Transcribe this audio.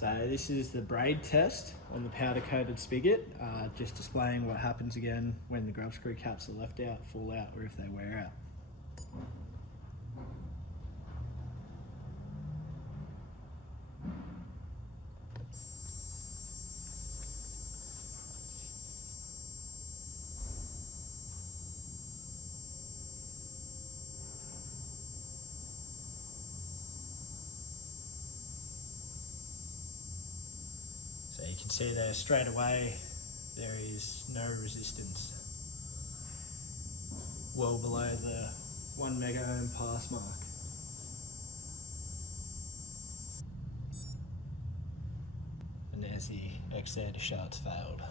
So this is the braid test on the powder coated spigot, just displaying what happens again when the grub screw caps are left out, fall out, or if they wear out. So you can see there straight away there is no resistance, well below the 1 mega ohm pass mark. And there's the X there to show it's failed.